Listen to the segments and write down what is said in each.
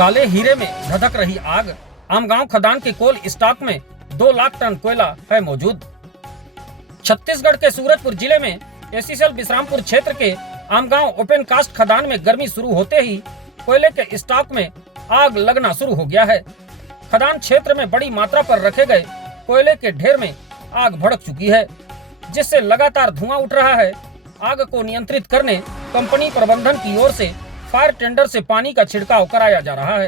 काले हीरे में धधक रही आग। आमगांव खदान के कोल स्टॉक में 2 लाख टन कोयला है मौजूद। छत्तीसगढ़ के सूरजपुर जिले में एसीसीएल विश्रामपुर क्षेत्र के आमगांव ओपन कास्ट खदान में गर्मी शुरू होते ही कोयले के स्टॉक में आग लगना शुरू हो गया है। खदान क्षेत्र में बड़ी मात्रा पर रखे गए कोयले के ढेर में आग भड़क चुकी है, जिससे लगातार धुआं उठ रहा है। आग को नियंत्रित करने कंपनी प्रबंधन की ओर से फायर टेंडर से पानी का छिड़काव कराया जा रहा है।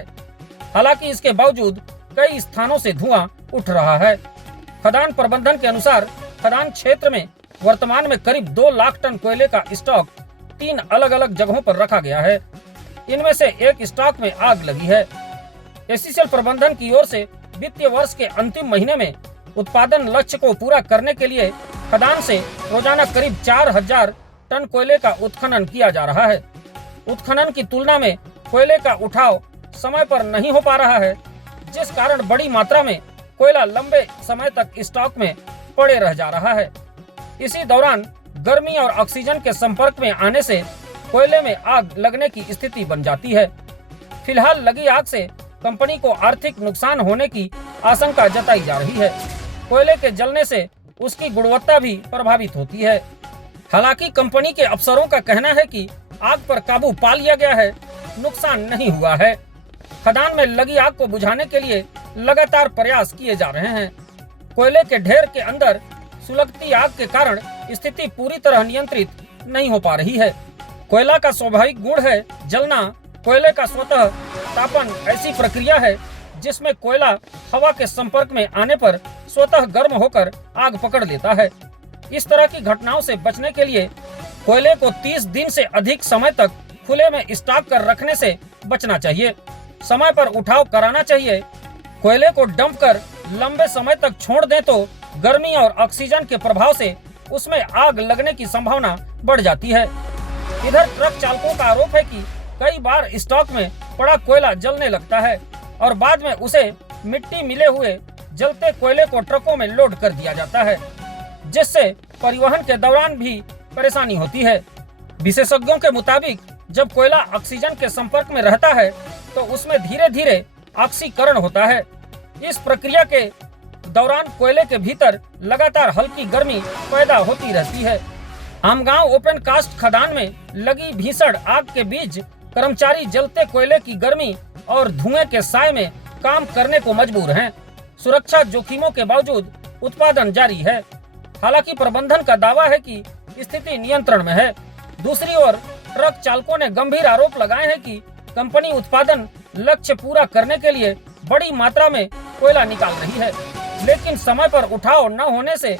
हालांकि इसके बावजूद कई स्थानों से धुआं उठ रहा है। खदान प्रबंधन के अनुसार खदान क्षेत्र में वर्तमान में करीब 2 लाख टन कोयले का स्टॉक 3 अलग अलग जगहों पर रखा गया है। इनमें से एक स्टॉक में आग लगी है। एसीसीएल प्रबंधन की ओर से वित्तीय वर्ष के अंतिम महीने में उत्पादन लक्ष्य को पूरा करने के लिए खदान से रोजाना करीब 4000 टन कोयले का उत्खनन किया जा रहा है। उत्खनन की तुलना में कोयले का उठाव समय पर नहीं हो पा रहा है, जिस कारण बड़ी मात्रा में कोयला लंबे समय तक स्टॉक में पड़े रह जा रहा है। इसी दौरान गर्मी और ऑक्सीजन के संपर्क में आने से कोयले में आग लगने की स्थिति बन जाती है। फिलहाल लगी आग से कंपनी को आर्थिक नुकसान होने की आशंका जताई जा रही है। कोयले के जलने से उसकी गुणवत्ता भी प्रभावित होती है। हालांकि कंपनी के अफसरों का कहना है कि आग पर काबू पा लिया गया है, नुकसान नहीं हुआ है। खदान में लगी आग को बुझाने के लिए लगातार प्रयास किए जा रहे हैं। कोयले के ढेर के अंदर सुलगती आग के कारण स्थिति पूरी तरह नियंत्रित नहीं हो पा रही है। कोयला का स्वाभाविक गुण है जलना। कोयले का स्वतः तापन ऐसी प्रक्रिया है जिसमें कोयला हवा के संपर्क में आने पर स्वतः गर्म होकर आग पकड़ लेता है। इस तरह की घटनाओं से बचने के लिए कोयले को 30 दिन से अधिक समय तक खुले में स्टॉक कर रखने से बचना चाहिए। समय पर उठाव कराना चाहिए। कोयले को डंप कर लंबे समय तक छोड़ दें तो गर्मी और ऑक्सीजन के प्रभाव से उसमें आग लगने की संभावना बढ़ जाती है। इधर ट्रक चालकों का आरोप है कि कई बार स्टॉक में पड़ा कोयला जलने लगता है और बाद में उसे मिट्टी मिले हुए जलते कोयले को ट्रकों में लोड कर दिया जाता है, जिससे परिवहन के दौरान भी परेशानी होती है। विशेषज्ञों के मुताबिक जब कोयला ऑक्सीजन के संपर्क में रहता है तो उसमें धीरे धीरे ऑक्सीकरण होता है। इस प्रक्रिया के दौरान कोयले के भीतर लगातार हल्की गर्मी पैदा होती रहती है। आमगांव ओपन कास्ट खदान में लगी भीषण आग के बीच कर्मचारी जलते कोयले की गर्मी और धुएं के साए में काम करने को मजबूर हैं। सुरक्षा जोखिमों के बावजूद उत्पादन जारी है। हालांकि प्रबंधन का दावा है कि स्थिति नियंत्रण में है। दूसरी ओर ट्रक चालकों ने गंभीर आरोप लगाए हैं कि कंपनी उत्पादन लक्ष्य पूरा करने के लिए बड़ी मात्रा में कोयला निकाल रही है, लेकिन समय पर उठाव न होने से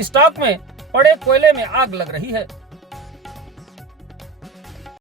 स्टॉक में पड़े कोयले में आग लग रही है।